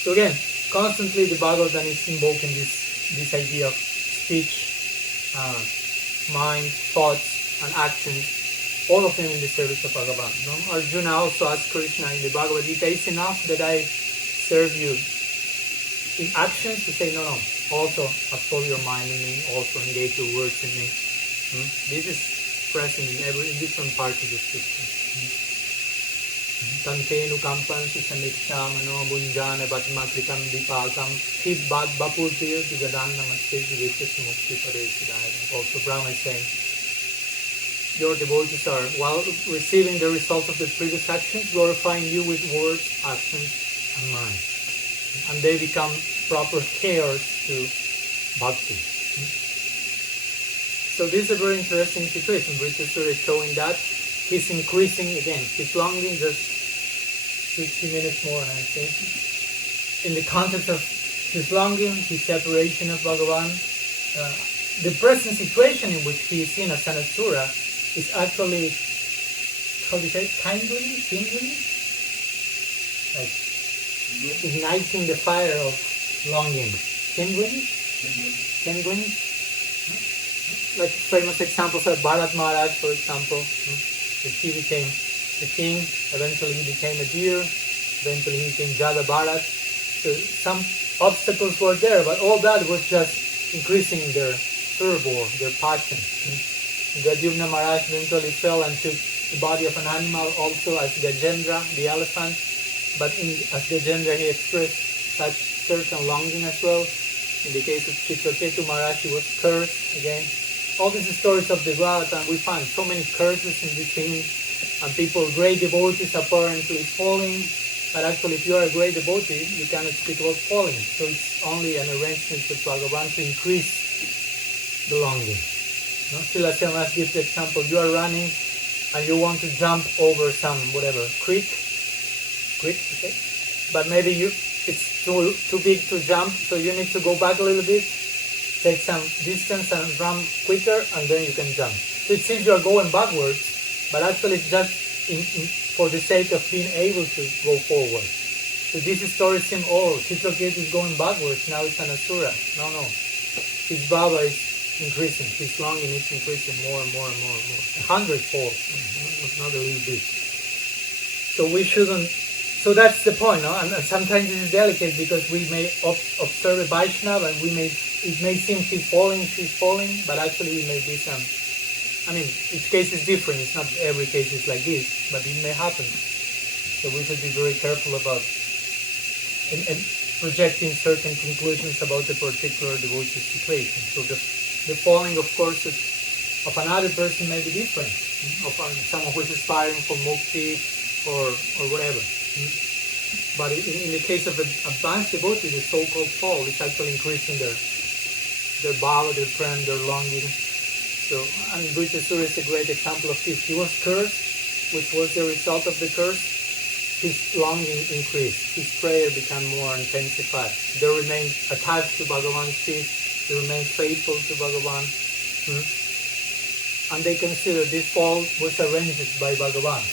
So again, constantly the Bhagavatam is invoking this idea of speech, mind, thoughts, and actions, all of them in the service of Bhagavan. Arjuna also asked Krishna in the Bhagavad Gita, is enough that I serve you in actions? To say, no, also absorb your mind in me, also engage your words in me. This is present in different parts of the scripture. Tantenu kampan susamikshya mano bunjana batmakritam dipakam hit bad bapurtir tigadan namaste vivekas mukti paresidaya. Also Brahma is saying, your devotees are, while receiving the results of the previous actions, glorifying you with words, actions, and mind. And they become proper heirs to bhakti. So this is a very interesting situation. Vritrasura is showing that he's increasing again. His longing, just 50 minutes more, I think. In the context of his longing, his separation of Bhagavan, the present situation in which he is in as an asura is actually, how do you say, kindling? Like igniting the fire of longing. Kindling? Like famous examples are Bharat Maharaj, for example. If he became a king, eventually he became a deer, eventually he became Jada Bharat. So some obstacles were there, but all that was just increasing their fervor, their passion. Pradyumna Maharaj eventually fell and took the body of an animal also as Gajendra, the elephant. But as Gajendra, he expressed such certain longing as well. In the case of Vritrasura Maharaj, he was cursed again. All these stories of the Bhagavatam, we find so many curses in between, and people, great devotees apparently falling, but actually if you are a great devotee, you cannot speak about falling. So it's only an arrangement of Bhagavan to increase the longing. No? Srila Srila gives the example, you are running and you want to jump over some, creek, okay? But maybe it's too big to jump, so you need to go back a little bit, take some distance and run quicker, and then you can jump. So it seems you are going backwards, but actually it's just for the sake of being able to go forward. So this story seems, Chitraketu is going backwards, now it's an asura. No. His bhava is increasing, his longing is increasing more and more and more and more. 100-fold, not a little bit. So we shouldn't. So that's the point, no? And sometimes it is delicate because we may observe a Vaishnava and it may seem she's falling, but actually it may be some. Each case is different. It's not every case is like this, but it may happen. So we should be very careful about and projecting certain conclusions about a particular devotee situation. So the falling, of course, of another person may be different, of someone who is aspiring for mukti or whatever. But in the case of advanced devotee, the so-called fall is actually increasing their bhava, their prem, their longing. So, Vritrasura is a great example of this. He was cursed, which was the result of the curse. His longing increased. His prayer became more intensified. They remained attached to Bhagavan's feet. They remained faithful to Bhagavan. And they consider this fall was arranged by Bhagavan.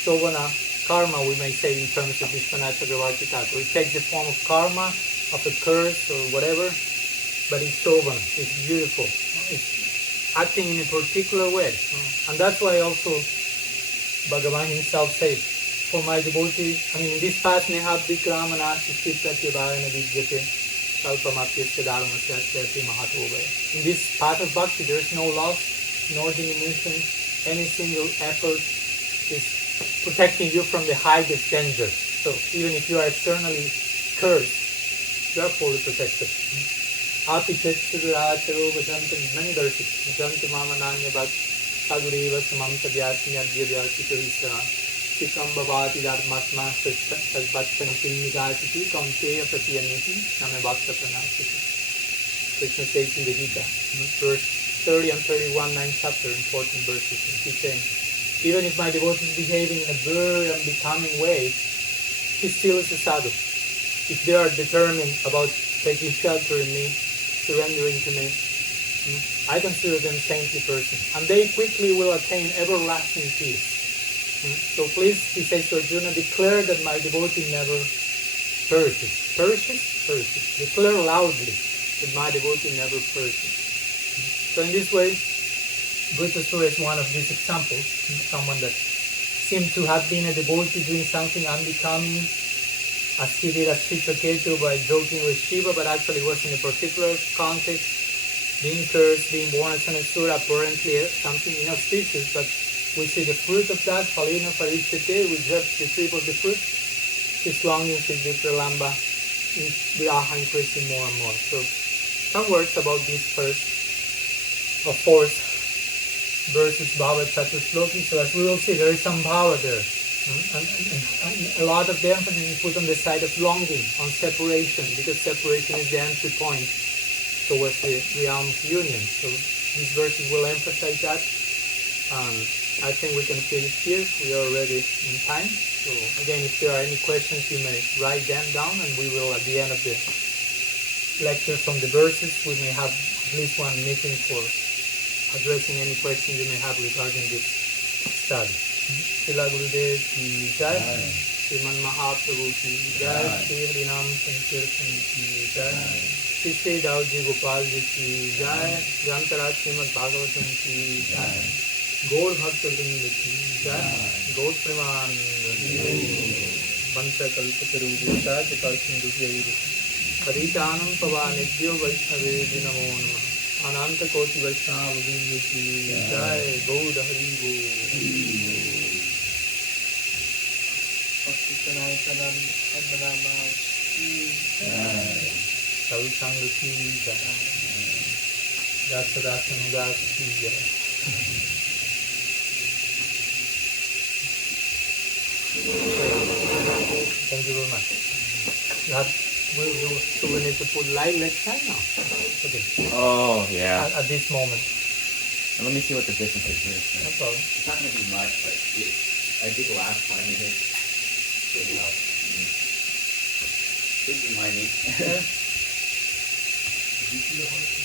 Shovana karma, we may say in terms of Vishwanath Chakravarti Thakur. It takes the form of karma, of a curse or whatever, but it's Shovana. It's beautiful. It's acting in a particular way. And that's why also Bhagavan himself says, for my devotee, in this path neha vikramana pratyabhayana vidyate kalpamapyasya dharmasya mahatobhaya. In this path of bhakti there is no loss, no diminution. Any single effort is protecting you from the highest danger. So even if you are externally cursed, you are fully protected. Api chetsuracharo vajantam, many verses. Vajantam mamananya bhat sagureva samam tadyasmi adyavyasita visa sikam bhavati dharmatma sajbhaktan kinnigati kamteya pratyaniti name bhakta pranasiti. Krishna says in the Gita, verse 30 and 31, 9th chapter, important verses. He's saying, even if my devotee is behaving in a very unbecoming way, he still is a sadhu. If they are determined about taking shelter in me, surrendering to me, I consider them saintly persons. And they quickly will attain everlasting peace. So please, he says to Arjuna, declare that my devotee never perishes. Perishes? Declare loudly that my devotee never perishes. So in this way, Vritrasura is one of these examples. Someone that seemed to have been a devotee doing something unbecoming, as he did as Chitraketu by joking with Shiva, but actually was in a particular context, being cursed, being born as an asura, apparently something inauspicious, but we see the fruit of that, Phalena Parichate, we just retrieve of the fruit, his longing, his vipralamba, viraha increasing more and more. So some words about this first of fourth verses, Bhava-catuh-sloki. So as we will see, there is some bhava there. And a lot of the emphasis is put on the side of longing, on separation, because separation is the entry point towards the realm of union. So these verses will emphasize that. I think we can finish here. We are already in time. So again, if there are any questions, you may write them down, and we will, at the end of the lecture from the verses, we may have at least one meeting for addressing any questions you may have regarding this study. Srila Gurudev ki jai, Sriman Mahaprabhu ki jai, Sri Harinam Sankirtan ki jai, Sri Sri Dauji Gopal ji ki jai, Grantaraj Srimad Bhagavatam ki jai, Gaur Bhakta Vrinda ki jai, Gaur Preman Vancha Kalpatarubhita Jata Sindhu Jairu Paritanam Pavanebhyo Vaishnave Namo Namah अनंत कोटि वैष्णव वृंद की जय गौर हरि बोल सब संग की जय दास दास अनुदास की जय Thank you very much. So we need to put light next time now. Okay. Oh, yeah. At this moment. And let me see what the difference is here. No problem. It's not going to be much, but I did the last time and it did help. Please remind me. Yeah. Did you see the horse?